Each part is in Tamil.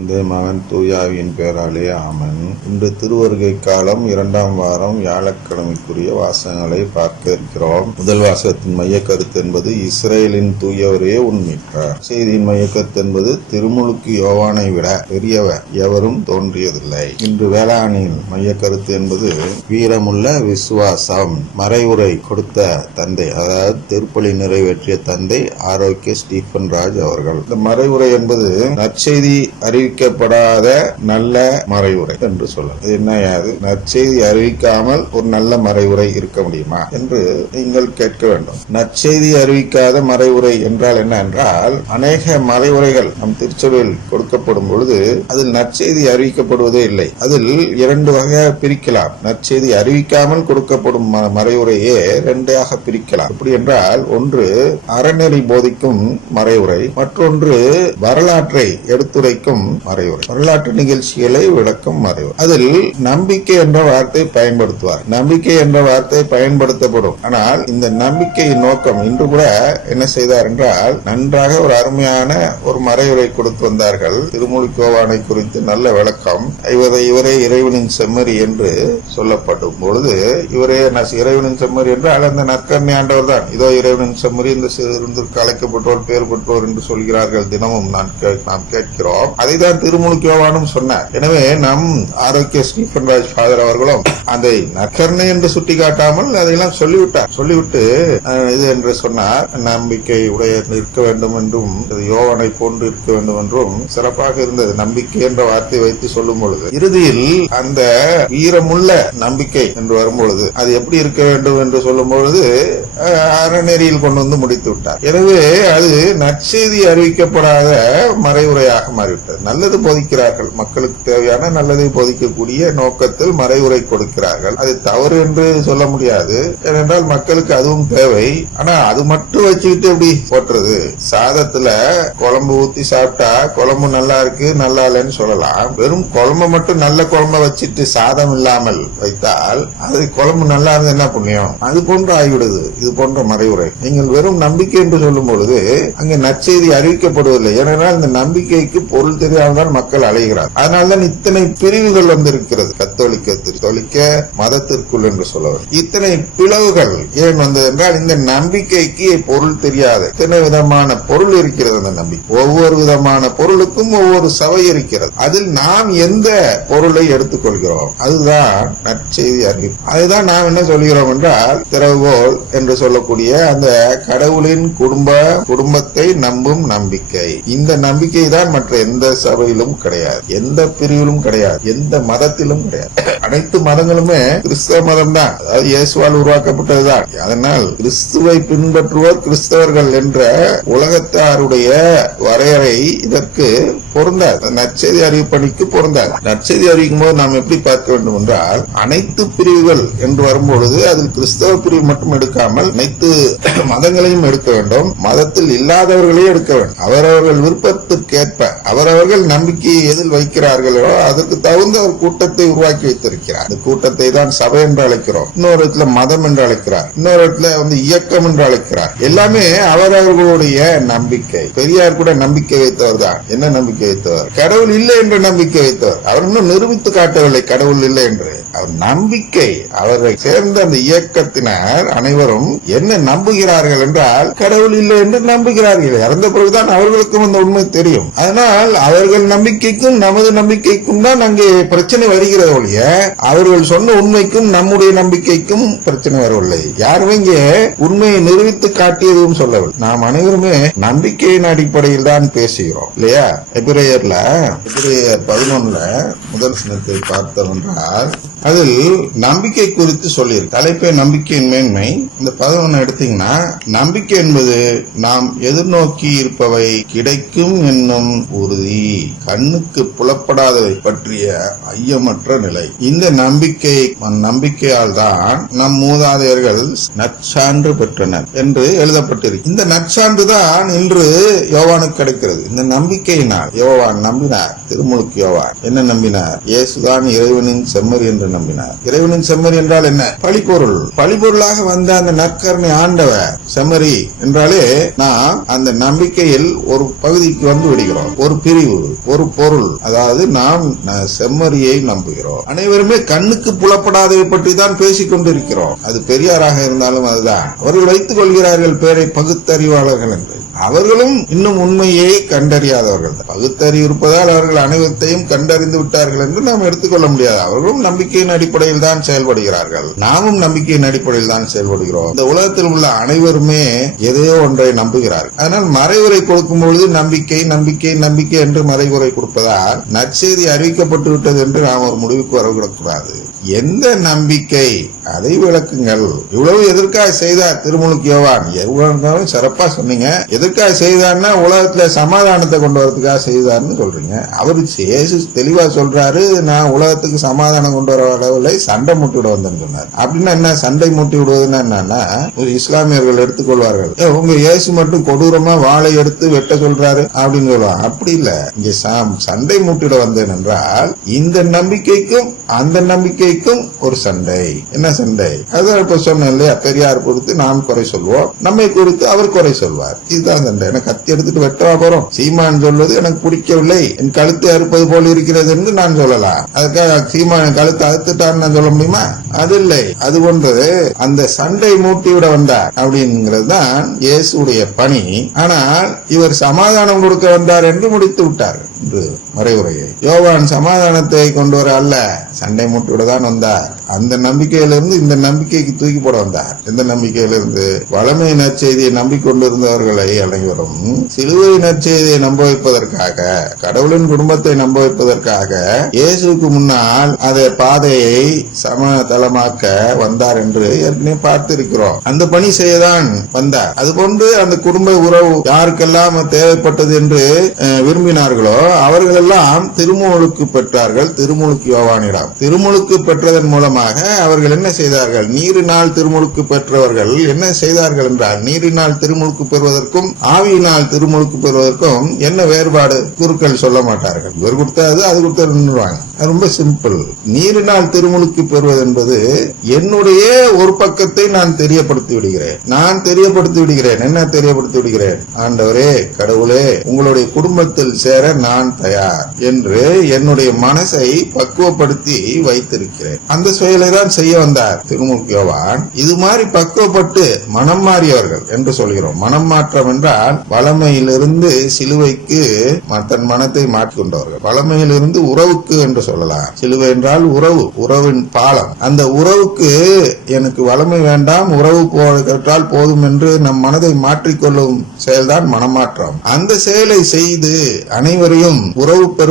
தந்தை மகன் தூயாவின் பெயராலே ஆமன். இன்று திருவருகை காலம் 2ஆம் வாரம் வியாழக்கிழமைக்குரிய வாசகங்களை பார்க்க இருக்கிறோம். முதல் வாசகத்தின் மைய கருத்து என்பது இஸ்ரேலின் தூயவரே உண்மைக்கிறார். செய்தியின் மைய கருத்து என்பது திருமுழுக்கு யோவானை விட பெரியவர் எவரும் தோன்றியதில்லை. இன்று வேளாணின் மைய கருத்து என்பது வீரமுள்ள விசுவாசம். மறைவுரை கொடுத்த தந்தை, அதாவது திருப்பலி நிறைவேற்றிய தந்தை ஆரோக்கிய ஸ்டீபன் ராஜ் அவர்கள். இந்த மறைவுரை என்பது நற்செய்தி அறிவிக்கப்படாத நல்ல மறைவுரை என்று சொல்லலாம். என்ன யாது நற்செய்தி அறிவிக்காமல் ஒரு நல்ல மறைவுரை இருக்க முடியுமா என்று நீங்கள் கேட்க வேண்டும். நற்செய்தி அறிவிக்காத மறைவுரை என்றால் என்ன என்றால், அநேக மறைவுரைகள் நம் திருச்சபையில் கொடுக்கப்படும் பொழுது அதில் நற்செய்தி அறிவிக்கப்படுவதே இல்லை. அதில் 2 வகையாக பிரிக்கலாம். நற்செய்தி அறிவிக்காமல் கொடுக்கப்படும் மறைவுரையே 2ஆக பிரிக்கலாம். எப்படி என்றால், ஒன்று அறநெறி போதிக்கும் மறைவுரை, மற்றொன்று வரலாற்றை எடுத்துரைக்கும் மறைவுரை, வரலாற்று நிகழ்ச்சிகளை விளக்கும் மறைவுரை. அதில் நம்பிக்கை என்ற வார்த்தை பயன்படுத்துவார். நம்பிக்கை என்ற வார்த்தை பயன்படுத்தப்படும். ஆனால் இந்த நம்பிக்கையின் நோக்கம் இன்று கூட என்ன செய்தார் என்றால், நன்றாக ஒரு அருமையான ஒரு மறைவுரை கொடுத்து வந்தார்கள். திருமுழுக்கு யோவானை குறித்து நல்ல விளக்கம். இவரே இறைவனின் செம்மறி என்று சொல்லப்படும் பொழுது, இவரே இறைவனின் செம்மறி என்றால் அந்த நற்கருணை ஆண்டவர் தான். இதோ இறைவனின் செம்மறி இந்த சிறுந்திற்கு அழைக்கப்பட்டோர் பேர் பெற்றோர் என்று சொல்கிறார்கள். தினமும் நாம் கேட்கிறோம். அதைதான் திருமுழுக்கு யோவானும் சொன்னார். எனவே நம் ஆரோக்கிய ஸ்டீபன் ராஜ் ஃபாதர் அவர்களும் அதை நற்கருணை என்று சுட்டி காட்டாமல் அதையெல்லாம் சொல்லிவிட்டு இது என்று சொன்னார். நம்பிக்கை உடைய இருக்க வேண்டும் என்றும் யோவானை போன்று இருக்க வேண்டும் என்றும் சிறப்பாக இருந்தது. நம்பிக்கை என்ற வார்த்தை வைத்து சொல்லும் பொழுது இறுதியில் அந்த வீரமுள்ள நம்பிக்கை என்று வரும்பொழுது அது எப்படி இருக்க வேண்டும் என்று சொல்லும் பொழுது அறநெறியில் கொண்டு வந்து முடித்து விட்டார். எனவே அது நற்செய்தி அறிவிக்கப்படாத மறைவுரையாக மாறிவிட்டது. நல்லது போதிக்கிறார்கள், மக்களுக்கு தேவையான நல்லதை போதிக்கக்கூடிய நோக்கத்தில் மறைவுரை கொடுக்கிறார்கள். அது தவறு என்று சொல்ல முடியாது. ஏனென்றால் மக்களுக்கு அதுவும் தேவை. ஆனா அது மட்டும் வச்சுக்கிட்டு எப்படி போட்டுறது? சாதத்துல குழம்பு ஊத்தி சாப்பிட்டா குழம்பு நல்லா இருக்கு நல்லா இல்லைன்னு சொல்லலாம். வெறும் குழம்பு மட்டும் நல்ல குழம்பு வச்சுட்டு சாதம் இல்லாமல் வைத்தால் அது குழம்பு நல்லா இருந்து என்ன புண்ணியம்? அது போன்று ஆகிவிடுது இது போன்ற மறைவுரை. நீங்கள் வெறும் நம்பிக்கை என்று சொல்லும் பொழுது அங்கே நற்செய்தி அறிவிக்கப்படுவதில்லை. ஏனென்றால் இந்த நம்பிக்கைக்கு பொருள் தெரியாமல் மக்கள் அலைகிறார். அதனால்தான் இத்தனை பிரிவுகள் வந்திருக்கிறது. கத்தோலிக்க மதத்திற்குள் என்று சொல்லுவார். இத்தனை பிளவுகள் ஏன் வந்தது என்றால், இந்த நம்பிக்கைக்கு பொருள் தெரியாது. இத்தனை விதமான பொருள் இருக்கிறது. அந்த நம்பிக்கை ஒவ்வொரு விதமான பொருளுக்கும் ஒவ்வொரு சபை இருக்கிறது. அதில் நாம் எந்த பொருளை எடுத்துக்கொள்கிறோம் அதுதான் நற்செய்தி அறிவிப்பு. அதுதான் நாம் என்ன சொல்கிறோம் என்றால், திறவுகோல் என்று சொல்லக்கூடிய அந்த கடவுளின் குடும்பத்தை நம்பும் நம்பிக்கை. இந்த நம்பிக்கை தான் மற்ற எந்த சபையிலும் கிடையாது, எந்த பிரிவிலும் கிடையாது, எந்த மதத்திலும் கிடையாது. அனைத்து மதங்களுமே கிறிஸ்தவ மதம் தான், அதாவது இயேசுவால் உருவாக்கப்பட்டதுதான். அதனால் கிறிஸ்துவை பின்பற்றுவோர் கிறிஸ்தவர்கள் என்ற உலகத்தாருடைய வரையறை இதற்கு பொருந்தாது. நற்செய்தி அறிவிப்பணிக்கு பொருந்தாது. நற்செய்தி அறிவிக்கும் போது நாம் எப்படி பார்க்க வேண்டும் என்றால், அனைத்து பிரிவுகள் என்று வரும்பொழுது அதில் கிறிஸ்தவ பிரிவு மட்டும் எடுக்காமல் அனைத்து மதங்களையும் எடுக்க வேண்டும். மதத்தில் இல்லாதவர்களையும் எடுக்க வேண்டும். அவரவர்கள் விருப்பத்திற்கேற்ப அவரவர்கள் நம்பிக்கையை எதில் வைக்கிறார்களோ அதற்கு தகுந்த ஒரு கூட்டத்தை உருவாக்கி வைத்திருக்கிறார். இந்த கூட்டத்தை தான் சபை என்று அழைக்கிறோம். இன்னொரு இடத்துல மதம் என்று அழைக்கிறார், இன்னொரு இடத்துல இயக்கம் என்று அழைக்கிறார். எல்லாமே அவரவர்களுடைய நம்பிக்கை. பெரியார் கூட நம்பிக்கை வைத்தவர் தான். என்ன நம்பிக்கை வைத்தவர்? கடவுள் இல்லை என்று நம்பிக்கை வைத்தவர். அவர் இன்னும் நிரூபித்து காட்டவில்லை கடவுள் இல்லை என்று. அவர் நம்பிக்கை, அவரை சேர்ந்த அந்த இயக்கத்தினர் அனைவரும் என்ன நம்புகிறார்கள் என்றால், கடவுள் இல்லை என்று நம்புகிறார்கள். இறந்த பிறகுதான் அவர்களுக்கும் அந்த உண்மை தெரியும். அதனால் அவர்கள் நம்பிக்கைக்கும் நமது நம்பிக்கைக்கும் தான் அங்கே பிரச்சனை வருகிறது ஒழிய, அவர்கள் சொன்ன உண்மைக்கும் நம்முடைய நம்பிக்கைக்கும் பிரச்சனை வரவில்லை. யாருமே இங்கே உண்மையை நிரூபித்து காட்டியதும் சொல்லவில்லை. நாம் அனைவருமே நம்பிக்கையின் அடிப்படையில் தான் பேசுகிறோம் இல்லையா? எபிரேயர் 11 முதல் சின்னத்தை பார்த்தோம் என்றால், அதில் நம்பிக்கை குறித்து சொல்லியிருக்கு. தலைப்பை நம்பிக்கையின் மேன்மை. இந்த 11 எடுத்தீங்கன்னா, நம்பிக்கை என்பது நாம் எதிர்நோக்கி இருப்பவை கிடைக்கும் என்னும் உறுதி, கண்ணுக்கு புலப்படாதவை பற்றிய ஐயமற்ற நிலை. இந்த நம்பிக்கையால் தான் நம் மூதாதையர்கள் நற்சான்று பெற்றனர் என்று எழுதப்பட்டிருக்கு. இந்த நற்சான்று தான் இன்று யோவானுக்கு கிடைக்கிறது. இந்த நம்பிக்கையினால் யோவான் நம்பினார். திருமுழுக்கு யோவான் என்ன நம்பினார்? இயேசுதான் இறைவனின் செம்மறி என்று நம்பினார். இறைவனின் செம்மறி என்றால் என்ன? பழிப்பொருள். பழிப்பொருளாக வந்த அந்த நற்கருணை ஆண்டவர் செம்மறி என்றாலே நாம் அந்த நம்பிக்கையில் ஒரு பகுதிக்கு வந்து விடுகிறோம். ஒரு பிரிவு, ஒரு பொருள். அதாவது நாம் செம்மறியை நம்புகிறோம். அனைவருமே கண்ணுக்கு புலப்படாதவை பற்றி தான் பேசிக் கொண்டிருக்கிறோம். அது பெரியாராக இருந்தாலும் அதுதான். அவர்கள் வைத்துக் கொள்கிறார்கள் பேரை பகுத்தறிவாளர்கள் என்று. அவர்களும் இன்னும் உண்மையை கண்டறியாதவர்கள். பகுத்தறிவு இருப்பதால் அவர்கள் அனைவத்தையும் கண்டறிந்து விட்டார்கள் என்று நாம் எடுத்துக்கொள்ள முடியாது. அவர்களும் நம்பிக்கையின் அடிப்படையில் தான் செயல்படுகிறார்கள். நாமும் நம்பிக்கையின் அடிப்படையில் தான் செயல்படுகிறோம். இந்த உலகத்தில் உள்ள அனைவருமே எதையோ ஒன்றை நம்புகிறார்கள். அதனால் மறைவுரை கொடுக்கும் பொழுது நம்பிக்கை நம்பிக்கை நம்பிக்கை என்று மறைவுரை கொடுப்பதால் நற்செய்தி அறிவிக்கப்பட்டு விட்டது என்று நாம் ஒரு முடிவுக்கு வரவிடக்கூடாது. எந்த நம்பிக்கை, அதை விளக்குங்கள். இவ்வளவு எதற்காக செய்தார் திருமுழுக்கு யோவான்? எவ்வளவு சிறப்பா சொன்னீங்க. எதற்காக செய்தார்னா உலகத்துல சமாதானத்தை கொண்டு வரதுக்காக செய்தார்னு சொல்றீங்க. அவரு இயேசு தெளிவா சொல்றாரு, நான் உலகத்துக்கு சமாதானம் கொண்டு வர அளவில் சண்டை மூட்டி விட வந்தேன்னு சொன்னார். அப்படின்னா என்ன? சண்டை மூட்டி விடுவதுன்னா என்னன்னா, இஸ்லாமியர்கள் எடுத்துக்கொள்வார்கள், உங்க இயேசு மட்டும் கொடூரமா வாளை எடுத்து வெட்ட சொல்றாரு அப்படின்னு சொல்லுவாங்க. அப்படி இல்ல, இங்க சண்டை மூட்டிட வந்தேன் என்றால் இந்த நம்பிக்கைக்கும் அந்த நம்பிக்கைக்கும் ஒரு சண்டை. என்ன சண்டை? அதான் இப்ப சொன்னேன் இல்லையா, பெரியார் குறித்து நாம் குறை சொல்வோம், நம்மை குறித்து அவர் குறை சொல்வார். இதுதான் சண்டை. எனக்கு கத்தி எடுத்துட்டு வெட்டவா போறோம்? சீமான் சொல்வது எனக்கு பிடிக்கவில்லை, என் கழுத்தை அறுப்பது போல் இருக்கிறது என்று நான் சொல்லலாம். அதுக்காக சீமான் கழுத்தை அறுத்துட்டான்னு நான் சொல்ல முடியுமா? அது இல்லை. அது போன்றது அந்த சண்டை மூட்டி விட வந்தார் அப்படிங்கிறது தான் இயேசுடைய பணி. ஆனால் இவர் சமாதானம் கொடுக்க வந்தார் என்று முடித்து விட்டார் என்று மறைவுரையை. யோவான் சமாதானத்தை கொண்டு வர அல்ல, சண்டை மூட்டி விட தான் வந்தார். அந்த நம்பிக்கையிலிருந்து இந்த நம்பிக்கைக்கு தூக்கி போட வந்தார். எந்த நம்பிக்கையிலிருந்து? வளமை நற்செய்தியை நம்பிக்கொண்டிருந்தவர்களை அனைவரும் சிலுவை நற்செய்தியை நம்ப வைப்பதற்காக, கடவுளின் குடும்பத்தை நம்ப வைப்பதற்காக இயேசுக்கு முன்னால் அதை பாதையை சமதளமாக்க வந்தார் என்று ஏற்கனவே பார்த்திருக்கிறோம். அந்த பணி செய்யதான் வந்தார். அதுபோன்று அந்த குடும்ப உறவு யாருக்கெல்லாம் தேவைப்பட்டது என்று விரும்பினார்களோ அவர்களெல்லாம் திருமுழுக்கு பெற்றார்கள். திருமுழுக்கு யோவானிடம் திருமுழுக்கு பெற்றதன் மூலமாக அவர்கள் என்ன செய்தார்கள்? நீரினால் திருமுழுக்கு பெற்றவர்கள் என்ன செய்தார்கள் என்றால், நீரினால் திருமுழுக்கு பெறுவதற்கும் ஆவியினால் திருமுழுக்கு பெறுவதற்கும் என்ன வேறுபாடு? குருக்கள் சொல்ல மாட்டார்கள். இவர் கொடுத்தது அது கொடுத்துருவாங்க. ரொம்ப சிம்பிள். நீரினால் திருமுழுக்கு பெறுவது என்பது என்னுடைய ஒரு பக்கத்தை நான் தெரியப்படுத்தி விடுகிறேன். என்ன தெரியப்படுத்தி விடுகிறேன்? ஆண்டவரே, கடவுளே, உங்களுடைய குடும்பத்தில் சேர நான் தயார் என்று என்னுடைய மனசை பக்குவப்படுத்தி வைத்திருக்கிறேன். அந்த செயலை தான் செய்ய வந்தார் திருமுழுக்கு யோவான். இது மாதிரி பக்குவப்பட்டு மனம் மாறியவர்கள் என்று சொல்கிறோம். மனம் மாற்றம் என்றால் வளமையிலிருந்து சிலுவைக்கு தன் மனத்தை மாற்றிக்கொண்டவர்கள். வளமையிலிருந்து உறவுக்கு என்று சொல்லலாம். சிலுவை என்றால் உறவு, உறவின் பாலம். அந்த உறவுக்கு எனக்கு வளமை வேண்டாம், உறவு கேட்டால் போதும் என்று நம் மனதை மாற்றிக்கொள்ளும் செயல்தான் மனமாற்றம். அந்த செயலை செய்து அனைவரையும் உறவு பெற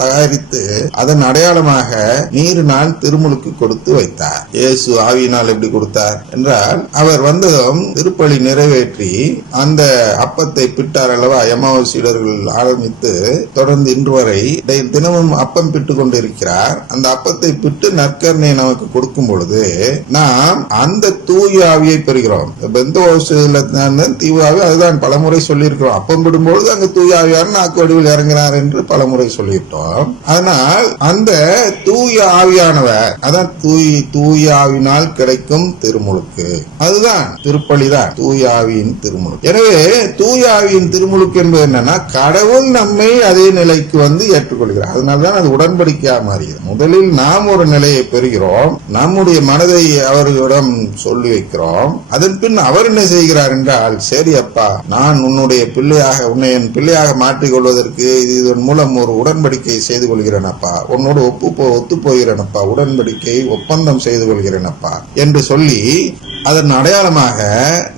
தயாரித்து அதன் அடையாளமாக நீரினால் திருமுழுக்கு கொடுத்து வைத்தார். இயேசு ஆவியினால் எப்படி கொடுத்தார் என்றால், அவர் வந்ததும் திருப்பலி நிறைவேற்றி அந்த அப்பத்தை பிட்டார் அல்லவா, எம்மாவூஸ் சீடர்கள் ஆரம்பித்து தொடர்ந்து இன்று வரை தினமும் அப்பம் பிட்டு கொண்டிருக்கிறார். அந்த அப்பத்தை பிட்டு நற்கருணை நமக்கு கொடுக்கும் பொழுது நாம் அந்த தூய ஆவியை பெறுகிறோம். தீவு ஆவி, அதுதான் பலமுறை சொல்லியிருக்கிறோம். அப்பம் பிடும்பொழுது அங்க தூய ஆவியான நாக்கு வடிவில் இறங்கினார் என்று பலமுறை சொல்லிவிட்டோம். ஆனால் அந்த தூய ஆவியானவர், அதான் தூய ஆவினால் கிடைக்கும் திருமுழுக்கு, அதுதான் திருப்பலிதான் தூய ஆவியின் திருமுழுக்கு. எனவே தூய ஆவியின் திருமுழுக்கு என்பது என்னன்னா, கடவுள் நம்மை அதே நிலைக்கு வந்து ஏற்றுக்கொள்கிறார். அதனால்தான் அது உடன்படிக்கையா மாறுகிறது. முதலில் நாம் ஒரு நிலையை பெறுகிறோம், நம்முடைய மனதை அவர்களிடம் சொல்லி வைக்கிறோம். அதன் பின் அவர் என்ன செய்கிறார் என்றால், சரி அப்பா, நான் உன்னுடைய பிள்ளையாக, உன்னை என் பிள்ளையாக மாற்றிக் கொள்வதற்கு இதன் மூலம் ஒரு உடன்படிக்கை செய்து கொள்கிறேனப்பா, உன்னோடு ஒத்து போகிறேனப்பா, உடன்படிக்கை ஒப்பந்தம் செய்து கொள்கிறேனப்பா என்று சொல்லி அதன் அடையாளமாக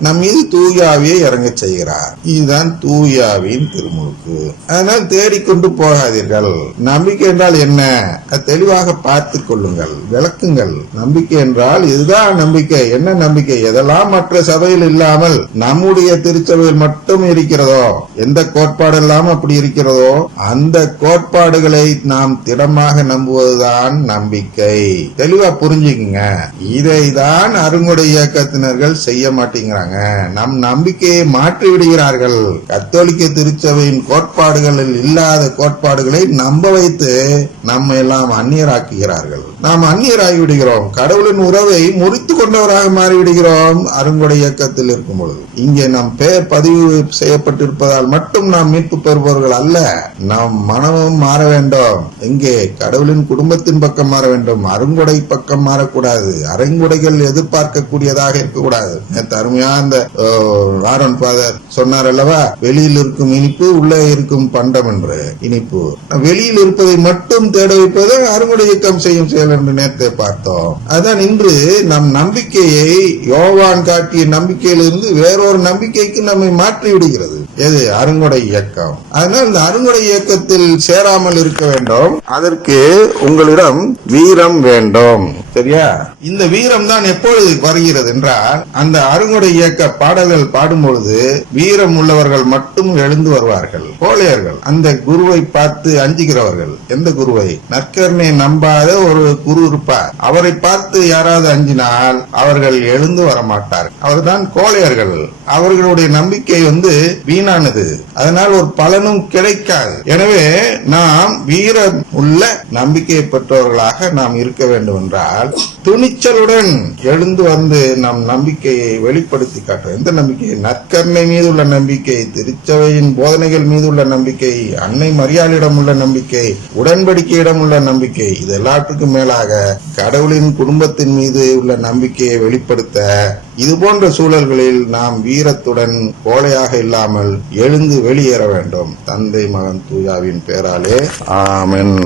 நம் மீது தூயாவியை இறங்க செய்கிறார். இதுதான் தூயாவின் திருமுழுக்கு. அதனால் தேடிக்கொண்டு போகாதீர்கள். நம்பிக்கை என்றால் என்ன? தெளிவாக பார்த்துக் கொள்ளுங்கள், விளக்குங்கள். நம்பிக்கை என்றால் இதுதான் நம்பிக்கை. என்ன நம்பிக்கை? எதெல்லாம் மற்ற சபையில் இல்லாமல் நம்முடைய திருச்சபையில் மட்டும் இருக்கிறதோ, எந்த கோட்பாடெல்லாம் அப்படி இருக்கிறதோ அந்த கோட்பாடுகளை நாம் திடமாக நம்புவதுதான் நம்பிக்கை. தெளிவா புரிஞ்சுக்குங்க. இதைதான் அருங்குடை இயக்க இயக்கத்தினர்கள் செய்ய மாட்டேங்கிறாங்க. நம் நம்பிக்கையை மாற்றி விடுகிறார்கள். கத்தோலிக்க திருச்சபையின் கோட்பாடுகளில் இல்லாத கோட்பாடுகளை நம்ப வைத்து நம்ம எல்லாம் அந்நியராக்குகிறார்கள். நாம் அந்நியராகி விடுகிறோம். கடவுளின் உறவை முறித்து கொண்டவராக மாறிவிடுகிறோம். அருங்கொடை இயக்கத்தில் இருக்கும் பொழுது இங்கே நம் பெயர் பதிவு செய்யப்பட்டிருப்பதால் மட்டும் நாம் மீட்பு பெறுபவர்கள் அல்ல. நம் மனமும் மாற வேண்டும். இங்கே கடவுளின் குடும்பத்தின் பக்கம் மாற வேண்டும். அருங்கொடை பக்கம் மாறக்கூடாது. அருங்கொடைகள் எதிர்பார்க்கக்கூடியதாக இருக்கக்கூடாது. நேற்று அருமையா அந்த ஆரோன் ஃபாதர் சொன்னார் அல்லவா, வெளியில் இருக்கும் இனிப்பு உள்ளே இருக்கும் பண்டம் என்று. இனிப்பு வெளியில் இருப்பதை மட்டும் தேட வைப்பது அருங்கொடை இயக்கம் செய்யும் செயல் என்று நேற்றே பார்த்தோம். அதான் இன்று நம் நம்பிக்கையை யோவான் காட்டிய நம்பிக்கையிலிருந்து வேறொரு நம்பிக்கைக்கு நம்மை மாற்றி விடுகிறது. எது? அருங்கொடை இயக்கம். அதனால் இந்த அருங்கொடை இயக்கத்தில் சேராமல் இருக்க வேண்டும். அதற்கு உங்களிடம் வீரம் வேண்டும். சரியா? இந்த வீரம் தான் எப்பொழுது வருகிறது என்றால், அந்த அருங்கொடை இயக்க பாடல்கள் பாடும்பொழுது வீரம் உள்ளவர்கள் மட்டும் எழுந்து வருவார்கள். கோழையர்கள், அந்த குருவை பார்த்து அஞ்சுகிறவர்கள். எந்த குருவை? நற்கருணை நம்பாத ஒரு குரு இருப்பார். அவரை பார்த்து யாராவது அஞ்சினால் அவர்கள் எழுந்து வர மாட்டார்கள். அவர்தான் கோழையர்கள். அவர்களுடைய நம்பிக்கை வீணானது. அதனால் ஒரு பலனும் கிடைக்காது. எனவே நாம் வீரம் உள்ள நம்பிக்கையை பெற்றவர்களாக நாம் இருக்க வேண்டும் என்றால் துணிச்சலுடன் எழுந்து வந்து நம் நம்பிக்கையை வெளிப்படுத்தி காட்டுவோம். எந்த நம்பிக்கை? நற்கருணை மீது உள்ள நம்பிக்கை, திருச்சபையின் போதனைகள் மீது உள்ள நம்பிக்கை, அன்னை மரியாளிடம் உள்ள நம்பிக்கை, உடன்படிக்கையிடம் உள்ள நம்பிக்கை, இது எல்லாத்துக்கும் மேலாக கடவுளின் குடும்பத்தின் மீது உள்ள நம்பிக்கையை வெளிப்படுத்த இது போன்ற சூழல்களில் நாம் வீரத்துடன் கோழையாக இல்லாமல் எழுந்து வெளியேற வேண்டும். தந்தை மகன் தூயாவின் பெயராலே ஆமென்.